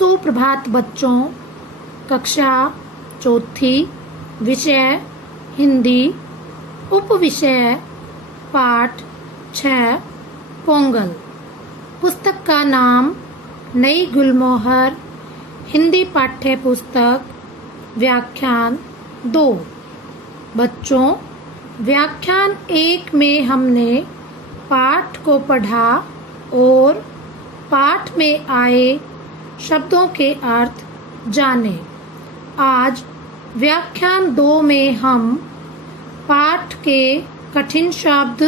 सुप्रभात बच्चों। कक्षा चौथी, विषय हिंदी, उपविषय पाठ 6 पोंगल। पुस्तक का नाम नई गुलमोहर, हिंदी पाठ्य पुस्तक, व्याख्यान 2। बच्चों, व्याख्यान 1 में हमने पाठ को पढ़ा और पाठ में आए शब्दों के अर्थ जाने। आज व्याख्यान 2 में हम पाठ के कठिन शब्द,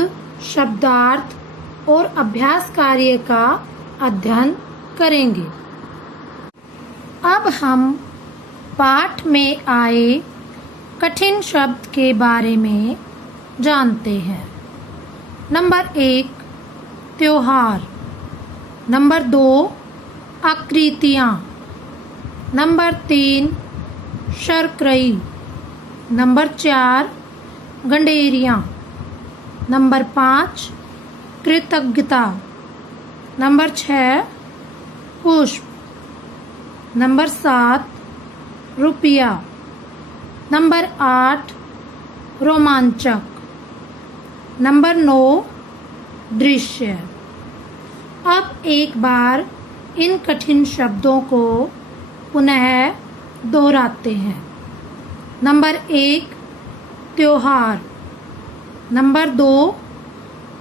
शब्दार्थ और अभ्यास कार्य का अध्ययन करेंगे। अब हम पाठ में आए कठिन शब्द के बारे में जानते हैं। नंबर 1 त्योहार, नंबर 2 आकृतियाँ, नंबर 3 शर्करई, नंबर 4 गंडेरियाँ, नंबर 5 कृतज्ञता, नंबर 6 पुष्प, नंबर 7 रुपया, नंबर 8 रोमांचक, नंबर 9 दृश्य। अब एक बार इन कठिन शब्दों को पुनः दोहराते हैं। नंबर 1 त्योहार, नंबर 2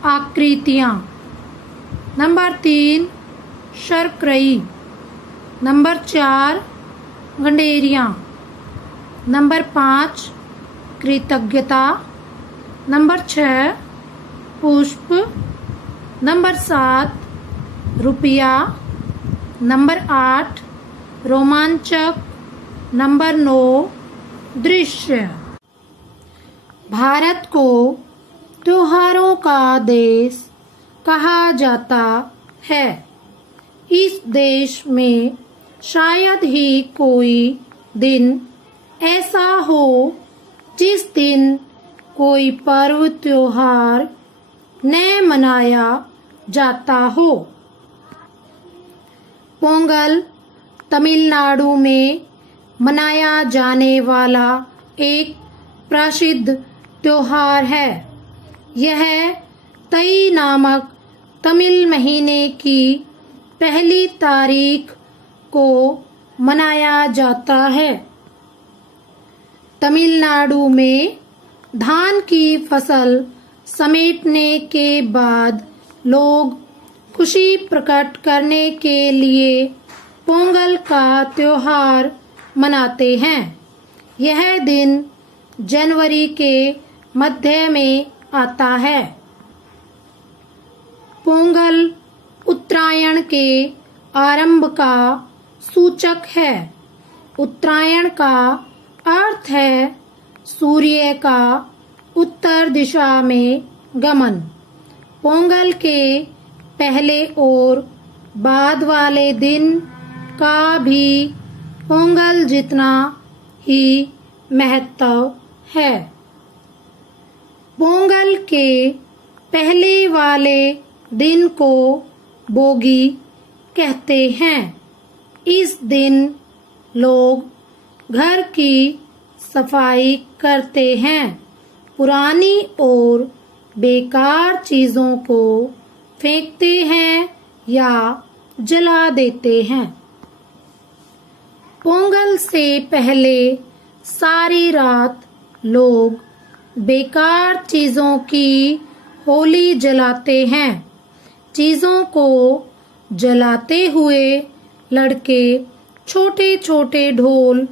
आकृतियाँ, नंबर 3 शर्करई, नंबर 4 गंडेरियाँ, नंबर 5 कृतज्ञता, नंबर 6 पुष्प, नंबर 7 रुपया, नंबर 8 रोमांचक, नंबर 9 दृश्य। भारत को त्योहारों का देश कहा जाता है। इस देश में शायद ही कोई दिन ऐसा हो जिस दिन कोई पर्व त्योहार न मनाया जाता हो। पोंगल तमिलनाडु में मनाया जाने वाला एक प्रसिद्ध त्योहार है। यह तई नामक तमिल महीने की पहली तारीख को मनाया जाता है। तमिलनाडु में धान की फसल समेटने के बाद लोग खुशी प्रकट करने के लिए पोंगल का त्योहार मनाते हैं। यह दिन जनवरी के मध्य में आता है। पोंगल उत्तरायण के आरंभ का सूचक है। उत्तरायण का अर्थ है सूर्य का उत्तर दिशा में गमन। पोंगल के पहले और बाद वाले दिन का भी पोंगल जितना ही महत्व है। पोंगल के पहले वाले दिन को बोगी कहते हैं। इस दिन लोग घर की सफाई करते हैं, पुरानी और बेकार चीजों को फेंकते हैं या जला देते हैं। पोंगल से पहले सारी रात लोग बेकार चीजों की होली जलाते हैं। चीजों को जलाते हुए लड़के छोटे छोटे ढोल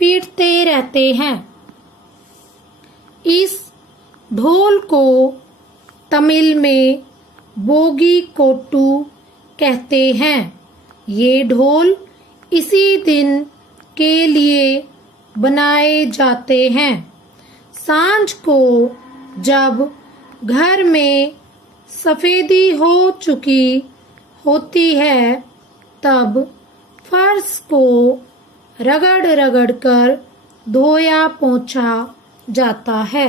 पीटते रहते हैं। इस ढोल को तमिल में बोगी कोट्टू कहते हैं। ये ढोल इसी दिन के लिए बनाए जाते हैं। सांझ को जब घर में सफेदी हो चुकी होती है तब फर्श को रगड़ रगड़ कर धोया पोंछा जाता है।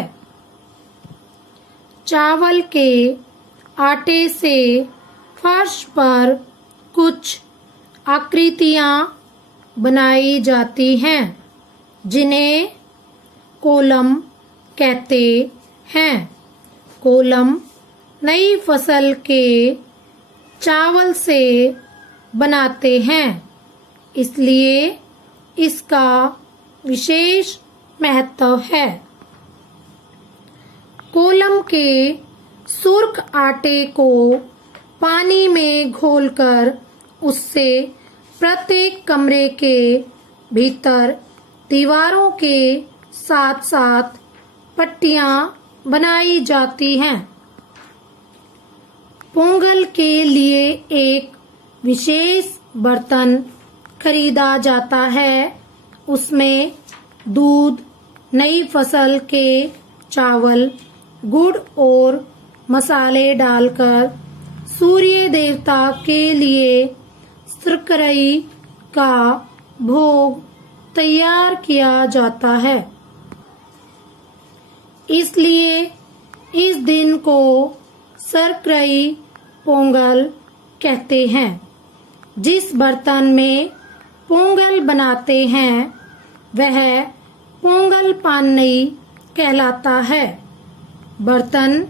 चावल के आटे से फर्श पर कुछ आकृतियाँ बनाई जाती हैं जिन्हें कोलम कहते हैं। कोलम नई फसल के चावल से बनाते हैं, इसलिए इसका विशेष महत्व है। कोलम के सुर्ख आटे को पानी में घोलकर उससे प्रत्येक कमरे के भीतर दीवारों के साथ साथ पट्टियां बनाई जाती हैं। पोंगल के लिए एक विशेष बर्तन खरीदा जाता है। उसमें दूध, नई फसल के चावल, गुड़ और मसाले डालकर सूर्य देवता के लिए शर्करई का भोग तैयार किया जाता है। इसलिए इस दिन को शर्करई पोंगल कहते हैं। जिस बर्तन में पोंगल बनाते हैं वह पोंगल पानी कहलाता है। बर्तन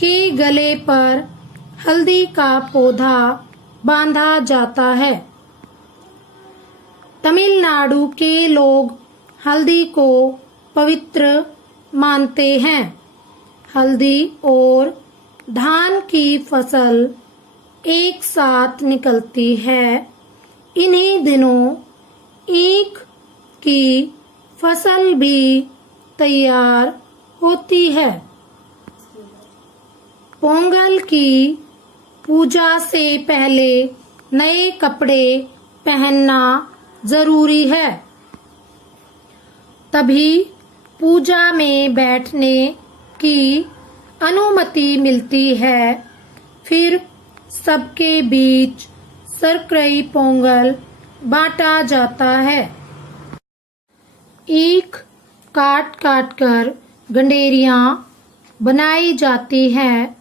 के गले पर हल्दी का पौधा बांधा जाता है। तमिलनाडु के लोग हल्दी को पवित्र मानते हैं। हल्दी और धान की फसल एक साथ निकलती है। इन्हीं दिनों ईख की फसल भी तैयार होती है। पोंगल की पूजा से पहले नए कपड़े पहनना जरूरी है, तभी पूजा में बैठने की अनुमति मिलती है। फिर सबके बीच शर्करई पोंगल बांटा जाता है। ईख काट काट कर गंडेरियां बनाई जाती हैं।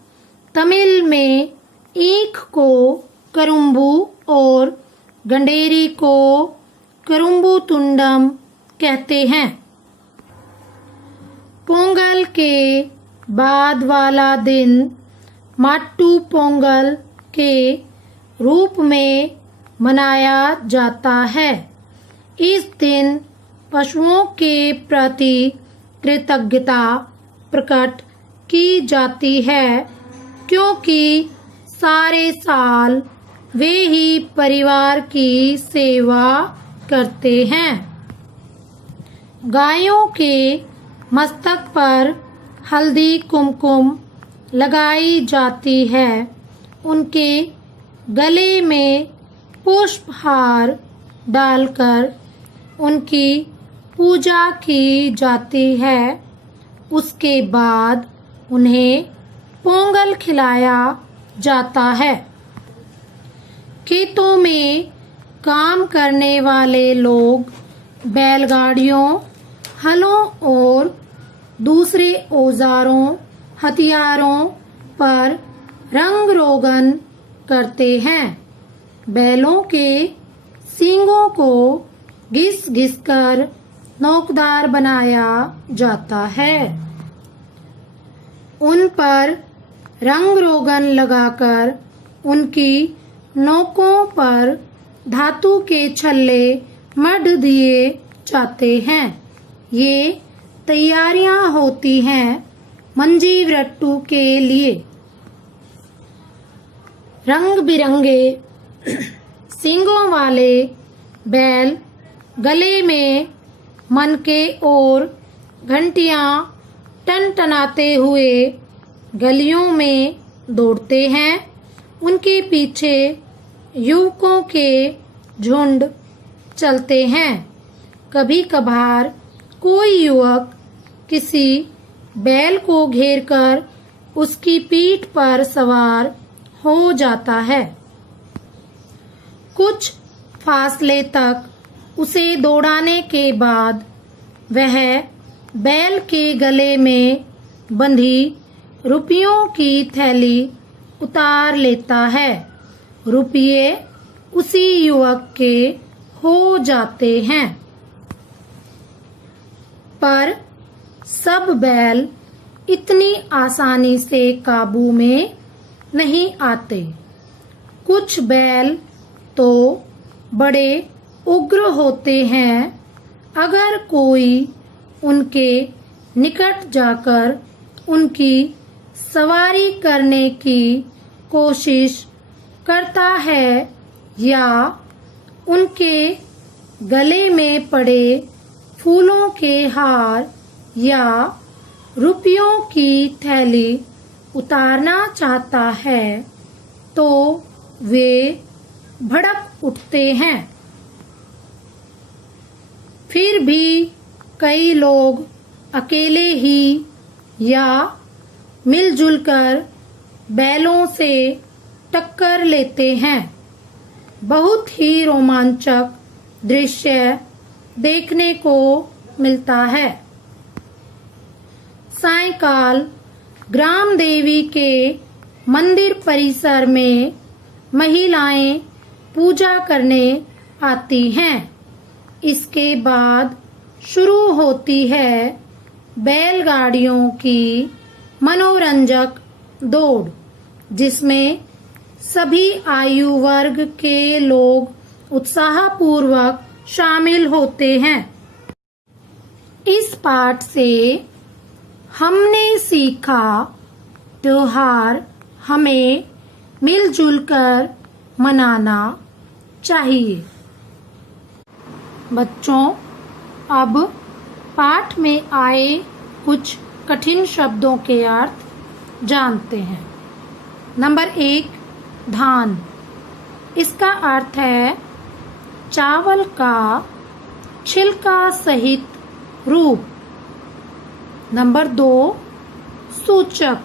तमिल में ईख को करुम्बू और गंडेरी को करुम्बू तुंडम कहते हैं। पोंगल के बाद वाला दिन माट्टू पोंगल के रूप में मनाया जाता है। इस दिन पशुओं के प्रति कृतज्ञता प्रकट की जाती है, क्योंकि सारे साल वे ही परिवार की सेवा करते हैं। गायों के मस्तक पर हल्दी कुमकुम लगाई जाती है। उनके गले में पुष्पहार डालकर उनकी पूजा की जाती है। उसके बाद उन्हें पोंगल खिलाया जाता है। खेतों में काम करने वाले लोग बैलगाड़ियों, हलों और दूसरे औजारों, हथियारों पर रंग रोगन करते हैं। बैलों के सींगों को घिस घिस कर नोकदार बनाया जाता है। उन पर रंग रोगन लगाकर उनकी नोकों पर धातु के छल्ले मढ़ दिए जाते हैं। ये तैयारियां होती हैं मंजीवरट्टू के लिए। रंग बिरंगे सींगों वाले बैल गले में मनके और घंटियां टनटनाते हुए गलियों में दौड़ते हैं। उनके पीछे युवकों के झुंड चलते हैं। कभी कभार कोई युवक किसी बैल को घेरकर उसकी पीठ पर सवार हो जाता है। कुछ फासले तक उसे दौड़ाने के बाद वह बैल के गले में बंधी रुपयों की थैली उतार लेता है। रुपये उसी युवक के हो जाते हैं। पर सब बैल इतनी आसानी से काबू में नहीं आते। कुछ बैल तो बड़े उग्र होते हैं। अगर कोई उनके निकट जाकर उनकी सवारी करने की कोशिश करता है या उनके गले में पड़े फूलों के हार या रुपयों की थैली उतारना चाहता है तो वे भड़क उठते हैं। फिर भी कई लोग अकेले ही या मिलजुल कर बैलों से टक्कर लेते हैं। बहुत ही रोमांचक दृश्य देखने को मिलता है। सायंकाल ग्राम देवी के मंदिर परिसर में महिलाएं पूजा करने आती हैं। इसके बाद शुरू होती है बैलगाड़ियों की मनोरंजक दौड़, जिसमें सभी आयु वर्ग के लोग उत्साहपूर्वक शामिल होते हैं। इस पाठ से हमने सीखा त्योहार हमें मिलजुल कर मनाना चाहिए। बच्चों, अब पाठ में आए कुछ कठिन शब्दों के अर्थ जानते हैं। नंबर 1, धान। इसका अर्थ है चावल का छिलका सहित रूप। नंबर 2, सूचक।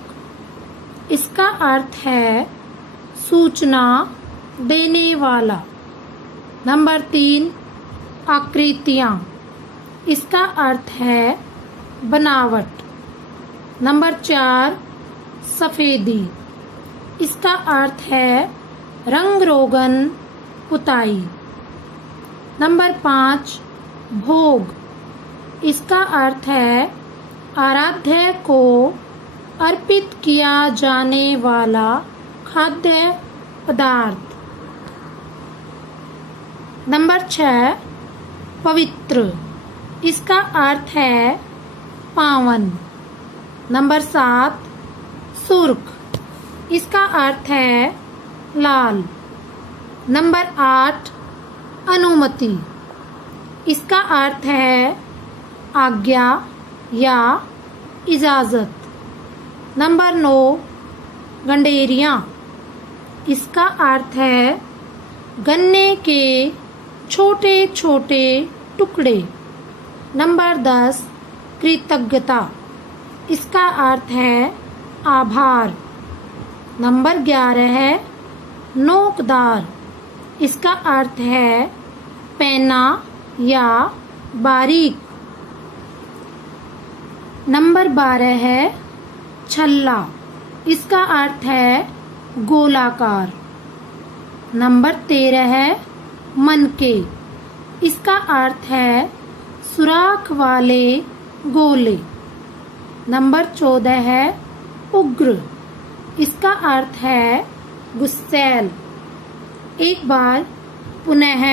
इसका अर्थ है सूचना देने वाला। नंबर 3, आकृतियाँ। इसका अर्थ है बनावट। नंबर 4, सफेदी। इसका अर्थ है रंग रोगन पुताई। नंबर 5, भोग। इसका अर्थ है आराध्य को अर्पित किया जाने वाला खाद्य पदार्थ। नंबर 6, पवित्र। इसका अर्थ है पावन। नंबर 7, सुर्ख। इसका अर्थ है लाल। नंबर 8, अनुमति। इसका अर्थ है आज्ञा या इजाजत। नंबर 9, गंडेरियाँ। इसका अर्थ है गन्ने के छोटे छोटे टुकड़े। नंबर 10, कृतज्ञता। इसका अर्थ है आभार। नंबर 11 है नोकदार। इसका अर्थ है पैना या बारीक। नंबर 12 है छल्ला। इसका अर्थ है गोलाकार। नंबर 13 है मनके। इसका अर्थ है सुराख वाले गोले। नंबर 14 है उग्र। इसका अर्थ है गुस्सैल। एक बार पुनः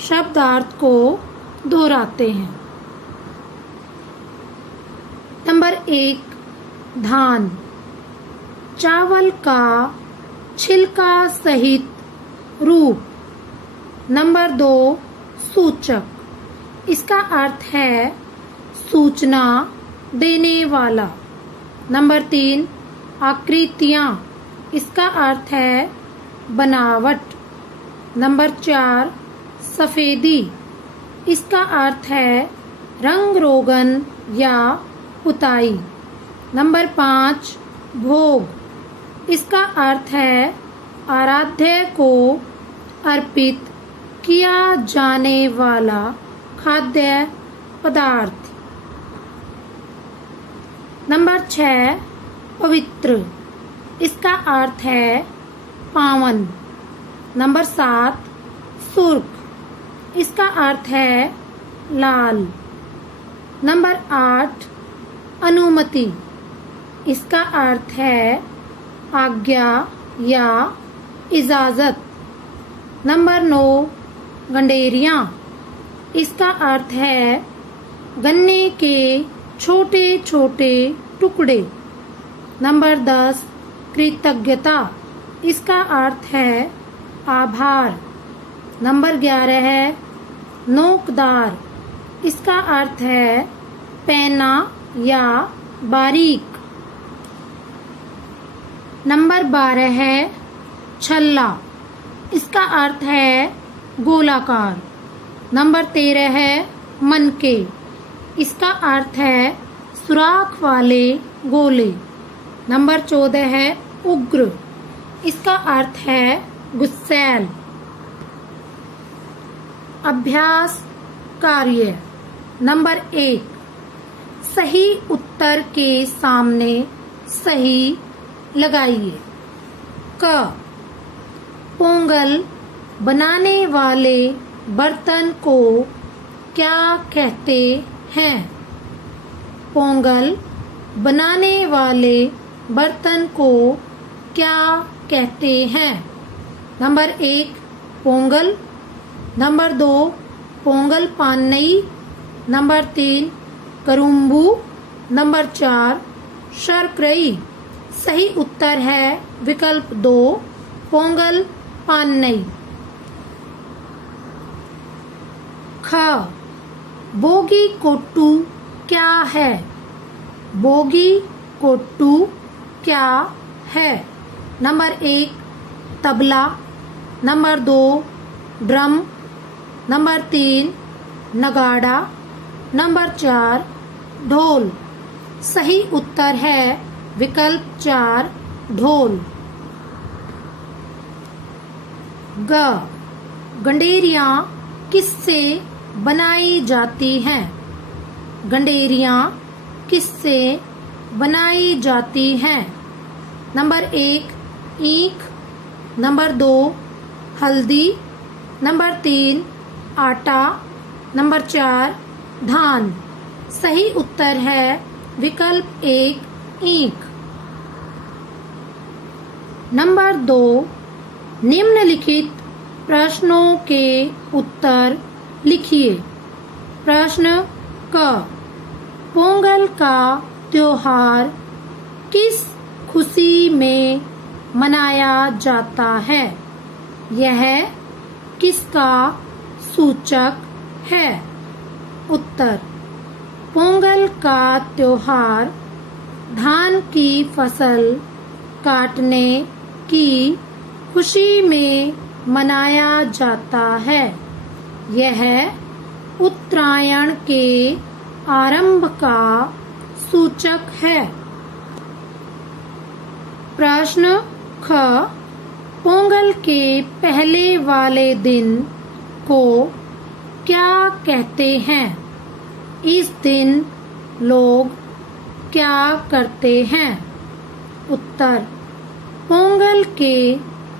शब्दार्थ को दोहराते हैं। नंबर 1, धान। चावल का छिलका सहित रूप। नंबर 2, सूचक। इसका अर्थ है सूचना देने वाला। नंबर 3, आकृतियाँ। इसका अर्थ है बनावट। नंबर 4, सफेदी। इसका अर्थ है रंग रोगन या पुताई। नंबर 5, भोग। इसका अर्थ है आराध्य को अर्पित किया जाने वाला खाद्य पदार्थ। नंबर 6, पवित्र। इसका अर्थ है पावन। नंबर 7, सुर्ख। इसका अर्थ है लाल। नंबर 8 अनुमति, इसका अर्थ है आज्ञा या इजाजत। नंबर 9 गंडेरियां, इसका अर्थ है गन्ने के छोटे छोटे टुकड़े। नंबर 10 कृतज्ञता, इसका अर्थ है आभार। नंबर 11 है नोकदार, इसका अर्थ है पैना या बारीक। नंबर 12 है छल्ला, इसका अर्थ है गोलाकार। नंबर 13 है मनके, इसका अर्थ है सुराख वाले गोले। नंबर 14 है उग्र, इसका अर्थ है गुस्सैल। अभ्यास कार्य नंबर 1, सही उत्तर के सामने सही लगाइए। क, पोंगल बनाने वाले बर्तन को क्या कहते हैं? पोंगल बनाने वाले बर्तन को क्या कहते हैं? नंबर 1 पोंगल, नंबर 2 पोंगल पानई, नंबर 3 करुम्बू, नंबर 4 शर्करई। सही उत्तर है विकल्प 2 पोंगल पानई। ख, बोगी कोट्टू क्या है? बोगी कोट्टू क्या है? Number 1 tabla, number 2 drum, number 3 नगाड़ा, नंबर 4 ढोल। सही उत्तर है विकल्प 4 ढोल। ग, गंडेरियां किससे बनाई जाती हैं? गंडेरियां किससे बनाई जाती हैं? नंबर 1 ईख, नंबर 2 हल्दी, नंबर 3 आटा, नंबर 4 धान। सही उत्तर है विकल्प 1 ईख। नंबर 2, निम्नलिखित प्रश्नों के उत्तर लिखिए। प्रश्न क, पोंगल का त्योहार किस खुशी में मनाया जाता है? यह किसका सूचक है? उत्तर, पोंगल का त्योहार धान की फसल काटने की खुशी में मनाया जाता है। यह उत्तरायण के आरंभ का सूचक है। प्रश्न ख, पोंगल के पहले वाले दिन को क्या कहते हैं? इस दिन लोग क्या करते हैं? उत्तर, पोंगल के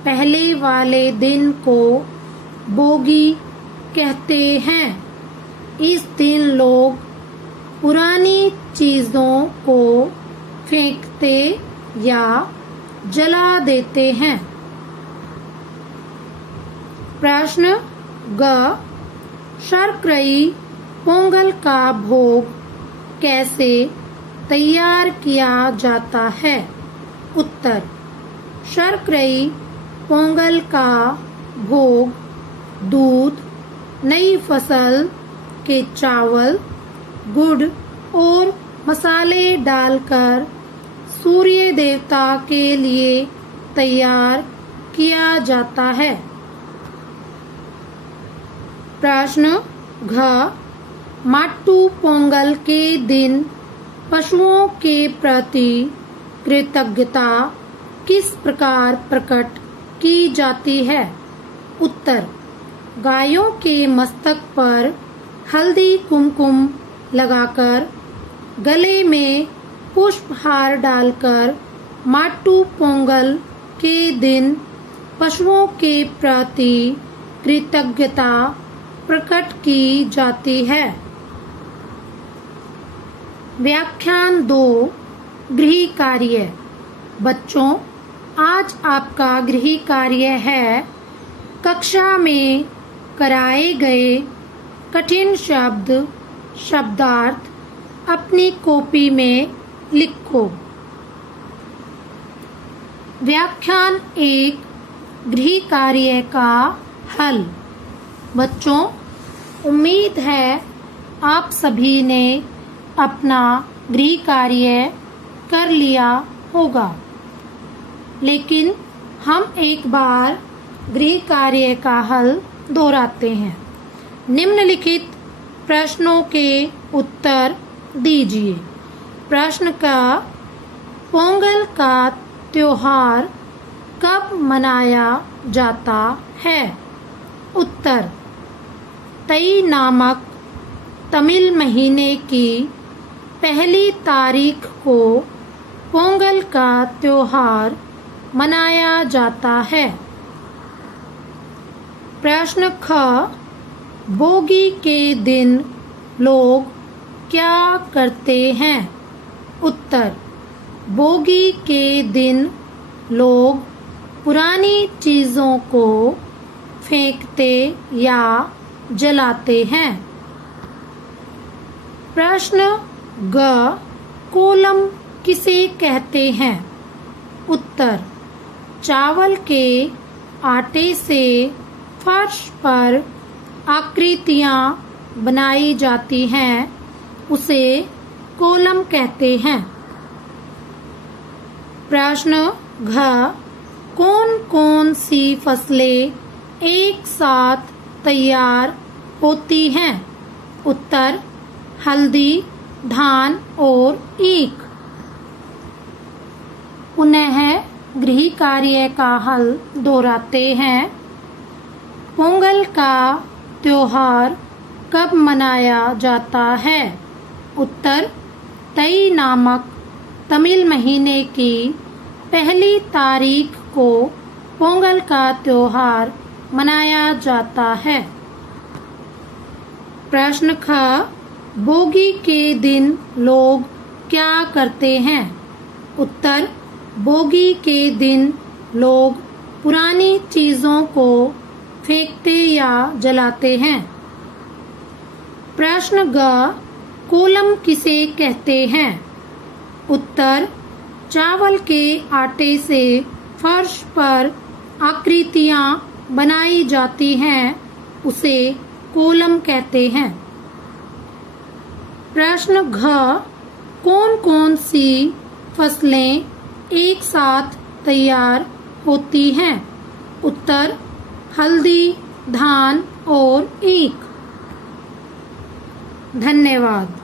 पहले वाले दिन को बोगी कहते हैं। इस दिन लोग पुरानी चीजों को फेंकते या जला देते हैं। प्रश्न ग, शर्करई पोंगल का भोग कैसे तैयार किया जाता है? उत्तर, शर्करई पोंगल का भोग दूध, नई फसल के चावल, गुड़ और मसाले डालकर सूर्य देवता के लिए तैयार किया जाता है। प्रश्न घ, माट्टू पोंगल के दिन पशुओं के प्रति कृतज्ञता किस प्रकार प्रकट की जाती है? उत्तर, गायों के मस्तक पर हल्दी कुमकुम लगाकर, गले में पुष्पहार डालकर माट्टू पोंगल के दिन पशुओं के प्रति कृतज्ञता प्रकट की जाती है। व्याख्यान 2 गृह कार्य। बच्चों, आज आपका गृह कार्य है कक्षा में कराए गए कठिन शब्द शब्दार्थ अपनी कॉपी में लिखो। व्याख्यान 1 गृह कार्य का हल। बच्चों, उम्मीद है आप सभी ने अपना गृह कार्य कर लिया होगा, लेकिन हम एक बार गृह कार्य का हल दोहराते हैं। निम्नलिखित प्रश्नों के उत्तर दीजिए। प्रश्न का पोंगल का त्योहार कब मनाया जाता है? उत्तर, तई नामक तमिल महीने की पहली तारीख को पोंगल का त्योहार मनाया जाता है। प्रश्न ख, भोगी के दिन लोग क्या करते हैं? उत्तर, भोगी के दिन लोग पुरानी चीजों को फेंकते या जलाते हैं। प्रश्न ग, कोलम किसे कहते हैं? उत्तर, चावल के आटे से फर्श पर आकृतियां बनाई जाती हैं, उसे कोलम कहते हैं। प्रश्न घ, कौन कौन सी फसलें एक साथ तैयार होती हैं? उत्तर, हल्दी, धान और ईख। पुनः गृह कार्य का हल दोहराते हैं। पोंगल का त्योहार कब मनाया जाता है? उत्तर, तई नामक तमिल महीने की पहली तारीख को पोंगल का त्योहार मनाया जाता है। प्रश्न ख, भोगी के दिन लोग क्या करते हैं? उत्तर, भोगी के दिन लोग पुरानी चीजों को फेंकते या जलाते हैं। प्रश्न ग, कोलम किसे कहते हैं? उत्तर, चावल के आटे से फर्श पर आकृतियां बनाई जाती हैं, उसे कोलम कहते हैं। प्रश्न घ, कौन कौन सी फसलें एक साथ तैयार होती हैं? उत्तर, हल्दी, धान और ईख। धन्यवाद।